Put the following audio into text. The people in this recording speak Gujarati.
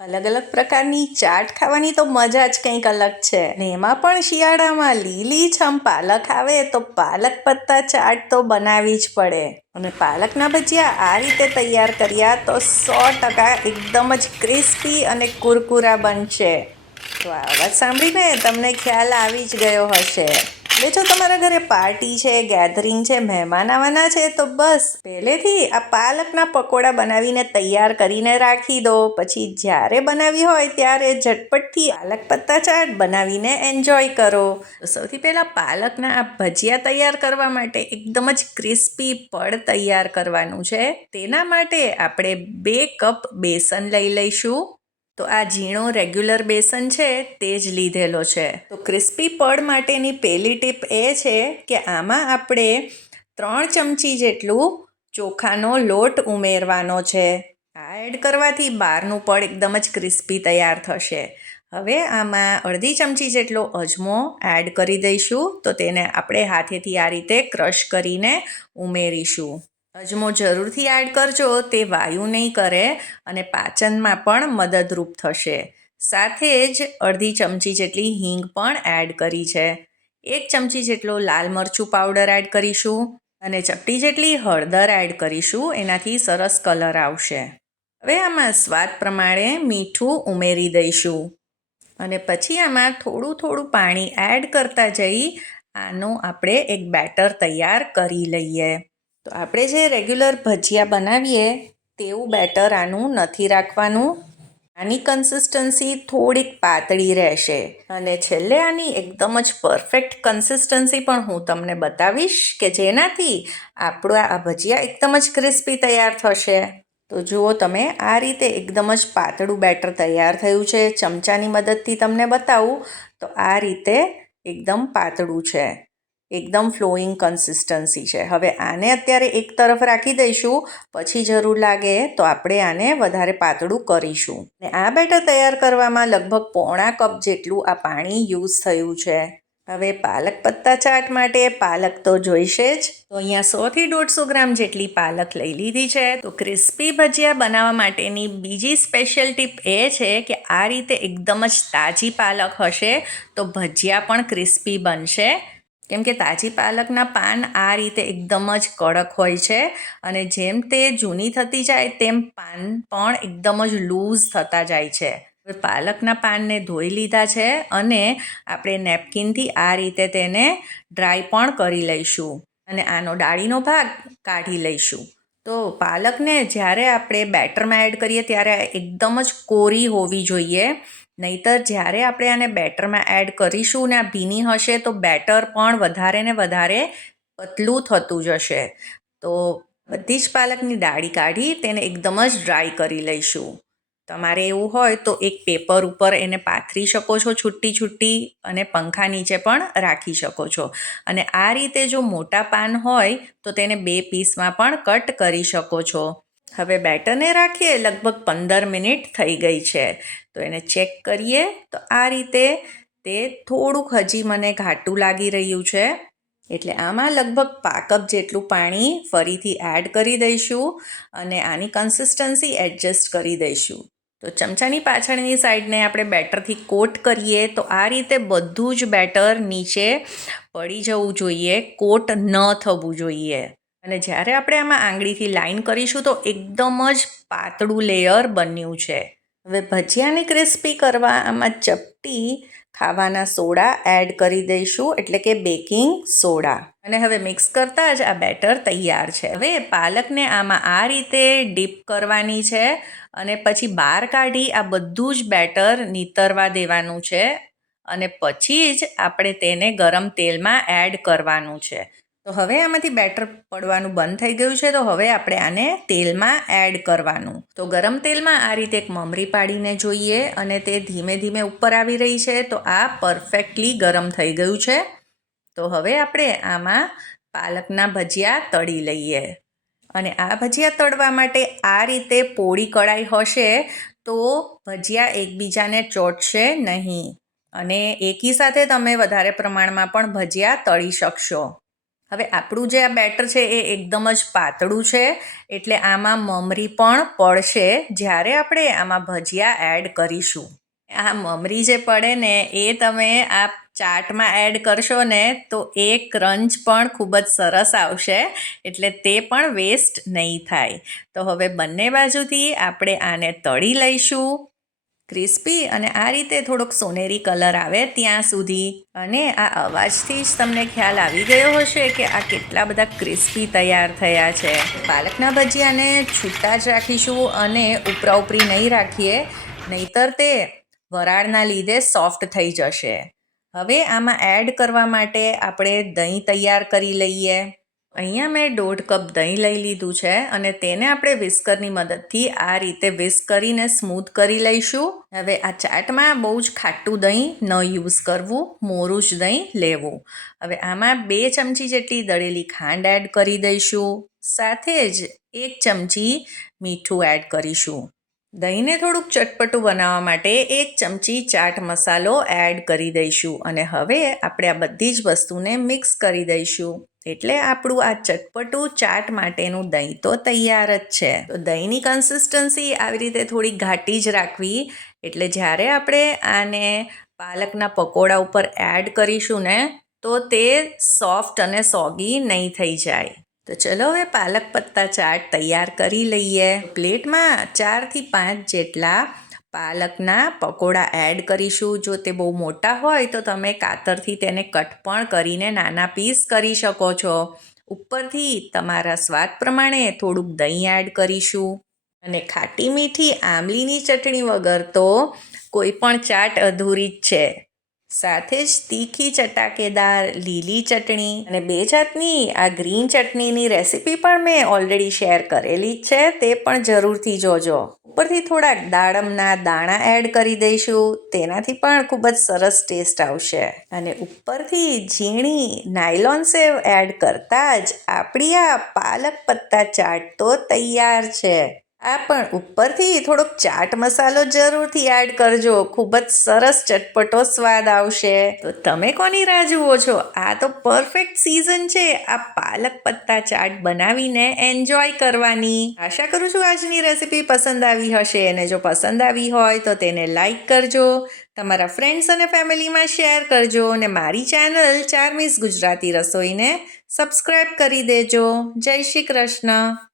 અલગ અલગ પ્રકારની ચાટ ખાવાની તો મજા જ કંઈક અલગ છે અને એમાં પણ શિયાળામાં લીલીછમ પાલક આવે તો પાલક પત્તા ચાટ તો બનાવવી જ પડે. અને પાલકના ભજીયા આ રીતે તૈયાર કર્યા તો 100% એકદમ જ ક્રિસ્પી અને કુરકુરા બનશે. તો આ અવાજ સાંભળીને તમને ખ્યાલ આવી જ ગયો હશે. એટલે જો તમારા ઘરે પાર્ટી છે, ગેધરિંગ છે, મહેમાન આવવાના છે તો બસ પહેલેથી આ પાલકના પકોડા બનાવીને તૈયાર કરીને રાખી દો. પછી જ્યારે બનાવી હોય ત્યારે ઝટપટથી પાલક પત્તા ચાટ બનાવીને એન્જોય કરો. તો સૌથી પહેલાં પાલકના આ ભજીયા તૈયાર કરવા માટે એકદમ જ ક્રિસ્પી પડ તૈયાર કરવાનું છે. તેના માટે આપણે 2 કપ બેસન લઈ લઈશું. તો આ ઝીણો રેગ્યુલર બેસન છે તે જ લીધેલો છે. તો ક્રિસ્પી પડ માટેની પહેલી ટીપ એ છે કે આમાં આપણે 3 ચમચી જેટલું ચોખાનો લોટ ઉમેરવાનો છે. આ એડ કરવાથી બહારનું પડ એકદમ જ ક્રિસ્પી તૈયાર થશે. હવે આમાં અડધી ચમચી જેટલો અજમો એડ કરી દઈશું. તો તેને આપણે હાથેથી આ રીતે ક્રશ કરીને ઉમેરીશું. અજમો જરૂરથી એડ કરજો, તે વાયુ નહીં કરે અને પાચનમાં પણ મદદરૂપ થશે. સાથે જ અડધી ચમચી જેટલી હિંગ પણ એડ કરી છે. 1 ચમચી જેટલો લાલ મરચું પાવડર એડ કરીશું અને ચપટી જેટલી હળદર એડ કરીશું. એનાથી સરસ કલર આવશે. હવે આમાં સ્વાદ પ્રમાણે મીઠું ઉમેરી દઈશું અને પછી આમાં થોડું પાણી એડ કરતા જઈ આનું આપણે એક બેટર તૈયાર કરી લઈએ. તો આપણે જે રેગ્યુલર ભજીયા બનાવીએ તેવું બેટર આનું નથી રાખવાનું. આની કન્સિસ્ટન્સી થોડીક પાતળી રહેશે અને છેલ્લે આની એકદમ જ પરફેક્ટ કન્સિસ્ટન્સી પણ હું તમને બતાવીશ કે જેનાથી આપણા આ ભજીયા એકદમ જ ક્રિસ્પી તૈયાર થશે. તો જુઓ તમે, આ રીતે એકદમ જ પાતળું બેટર તૈયાર થયું છે. ચમચાની મદદથી તમને બતાવું તો આ રીતે એકદમ પાતળું છે, એકદમ ફ્લોઈંગ કન્સિસ્ટન્સી છે. હવે આને અત્યારે એક તરફ રાખી દઈશું. પછી જરૂર લાગે તો આપણે આને વધારે પાતળું કરીશું. ને આ બેટર તૈયાર કરવામાં લગભગ પોણા કપ જેટલું આ પાણી યુઝ થયું છે. હવે પાલક પત્તા ચાટ માટે પાલક તો જોઈશે જ. તો અહીંયા 100થી 150 ગ્રામ જેટલી પાલક લઈ લીધી છે. તો ક્રિસ્પી ભજીયા બનાવવા માટેની બીજી સ્પેશિયલ ટીપ એ છે કે આ રીતે એકદમ જ તાજી પાલક હશે તો ભજીયા પણ ક્રિસ્પી બનશે. કેમ કે તાજી પાલકના પાન આ રીતે એકદમ જ કડક હોય છે અને જેમ તે જૂની થતી જાય તેમ પાન પણ એકદમ જ લૂઝ થતા જાય છે. હવે પાલકના પાનને ધોઈ લીધા છે અને આપણે નેપકિનથી આ રીતે તેને ડ્રાય પણ કરી લઈશું અને આનો ડાળીનો ભાગ કાઢી લઈશું. તો પાલકને જ્યારે આપણે બેટરમાં એડ કરીએ ત્યારે એકદમ જ કોરી હોવી જોઈએ. નહીંતર જ્યારે આપણે આને બેટરમાં એડ કરીશું ને આ ભીની હશે તો બેટર પણ વધારે ને વધારે પતલું થતું જશે. તો બધી જ પાલકની ડાળી કાઢી તેને એકદમ જ ડ્રાય કરી લઈશું. તમારે એવું હોય તો એક પેપર ઉપર એને પાથરી શકો છો છૂટી અને પંખા નીચે પણ રાખી શકો છો. અને આ રીતે જો મોટા પાન હોય તો તેને 2 પીસમાં પણ કટ કરી શકો છો. હવે બેટરને રાખીએ લગભગ 15 મિનિટ થઈ ગઈ છે. તો એને ચેક કરીએ તો આ રીતે તે થોડુંક હજી મને ઘાટું લાગી રહ્યું છે. એટલે આમાં લગભગ 5 કપ જેટલું પાણી ફરીથી એડ કરી દઈશું અને આની કન્સિસ્ટન્સી એડજસ્ટ કરી દઈશું. તો ચમચાની પાછળની સાઈડને આપણે બેટરથી કોટ કરીએ તો આ રીતે બધું જ બેટર નીચે પડી જવું જોઈએ, કોટ ન થવું જોઈએ. અને જ્યારે આપણે આમાં આંગળીથી લાઈન કરીશું તો એકદમ જ પાતળું લેયર બન્યું છે. હવે ભજીયાને ક્રિસ્પી કરવા આમાં ચપટી ખાવાના સોડા એડ કરી દઈશું, એટલે કે બેકિંગ સોડા. અને હવે મિક્સ કરતાં જ આ બેટર તૈયાર છે. હવે પાલકને આમાં આ રીતે ડીપ કરવાની છે અને પછી બહાર કાઢી આ બધું જ બેટર નીતરવા દેવાનું છે અને પછી જ આપણે તેને ગરમ તેલમાં એડ કરવાનું છે. તો હવે આમાંથી બેટર પડવાનું બંધ થઈ ગયું છે. તો હવે આપણે આને તેલમાં એડ કરવાનું. તો ગરમ તેલમાં આ રીતે એક મમરી પાડીને જોઈએ અને તે ધીમે ધીમે ઉપર આવી રહી છે. તો આ પરફેક્ટલી ગરમ થઈ ગયું છે. તો હવે આપણે આમાં પાલકના ભજીયા તળી લઈએ. અને આ ભજીયા તળવા માટે આ રીતે પોળી કડાઈ હશે તો ભજીયા એકબીજાને ચોંટશે નહીં અને એકી સાથે તમે વધારે પ્રમાણમાં પણ ભજીયા તળી શકશો. હવે આપણું જે આ બેટર છે એ એકદમ જ પાતળું છે, એટલે આમાં મમરી પણ પડશે જ્યારે આપણે આમાં ભજીયા એડ કરીશું. આ મમરી જે પડે ને એ તમે આ ચાટમાં એડ કરશો ને તો એ ક્રંચ પણ ખૂબ જ સરસ આવશે, એટલે તે પણ વેસ્ટ નહીં થાય. તો હવે બંને બાજુથી આપણે આને તળી લઈશું ક્રિસ્પી, અને આ રીતે થોડોક સોનેરી કલર આવે ત્યાં સુધી. અને આ અવાજથી જ તમને ખ્યાલ આવી ગયો હશે કે આ કેટલા બધા ક્રિસ્પી તૈયાર થયા છે. પાલકના ભજીયાને છૂટા જ રાખીશું અને ઉપરા ઉપરી નહીં રાખીએ, નહીંતર તે વરાળના લીધે સોફ્ટ થઈ જશે. હવે આમાં એડ કરવા માટે આપણે દહીં તૈયાર કરી લઈએ. અહીંયા મેં 1.5 કપ દહીં લઈ લીધું છે અને તેને આપણે વિસ્કરની મદદથી આ રીતે વિસ્ક કરીને સ્મૂથ કરી લઈશું. હવે આ ચાટમાં બહુ જ ખાટું દહીં ન યુઝ કરવું, મોરું જ દહીં લેવું. હવે આમાં 2 ચમચી જેટલી દળેલી ખાંડ એડ કરી દઈશું. સાથે જ 1 ચમચી મીઠું એડ કરીશું. દહીંને થોડુંક ચટપટું બનાવવા માટે 1 ચમચી ચાટ મસાલો એડ કરી દઈશું. અને હવે આપણે આ બધી જ વસ્તુને મિક્સ કરી દઈશું. એટલે આપણું આ ચટપટું ચાટ માટેનું દહીં તો તૈયાર જ છે. તો દહીંની કન્સિસ્ટન્સી આવી રીતે થોડી ઘાટી જ રાખવી, એટલે જ્યારે આપણે આને પાલકના પકોડા ઉપર એડ કરીશું ને તો તે સોફ્ટ અને સોગી નહીં થઈ જાય. તો ચલો હવે પાલક પત્તા ચાટ તૈયાર કરી લઈએ. પ્લેટમાં 4 થી 5 જેટલા પાલકના પકોડા એડ કરીશું. જો તે બહુ મોટા હોય તો તમે કાતરથી તેને કટ પણ કરીને નાના પીસ કરી શકો છો. ઉપરથી તમારા સ્વાદ પ્રમાણે થોડુંક દહીં એડ કરીશું. અને ખાટી મીઠી આંબલીની ચટણી વગર તો કોઈ પણ ચાટ અધૂરી જ છે. સાથે જ તીખી ચટાકેદાર લીલી ચટણી અને 2 જાતની આ ગ્રીન ચટણીની રેસીપી પણ મેં ઓલરેડી શેર કરેલી જ છે, તે પણ જરૂરથી જોજો. ઉપરથી થોડાક દાડમના દાણા એડ કરી દઈશું, તેનાથી પણ ખૂબ જ સરસ ટેસ્ટ આવશે. અને ઉપરથી ઝીણી નાયલોન સેવ એડ કરતાં જ આપણી આ પાલક પત્તા ચાટ તો તૈયાર છે. આ પણ ઉપરથી થોડોક ચાટ મસાલો જરૂરથી એડ કરજો, ખૂબ જ સરસ ચટપટો સ્વાદ આવશે. તો તમે કોની રાહ જુઓ છો? આ તો પરફેક્ટ સિઝન છે આ પાલક પત્તા ચાટ બનાવીને એન્જોય કરવાની. આશા કરું છું આજની રેસીપી પસંદ આવી હશે, અને જો પસંદ આવી હોય તો તેને લાઈક કરજો, તમારા ફ્રેન્ડ્સ અને ફેમિલીમાં શેર કરજો, અને મારી ચેનલ ચાર્મીઝ ગુજરાતી રસોઈને સબસ્ક્રાઈબ કરી દેજો. જય શ્રી કૃષ્ણ.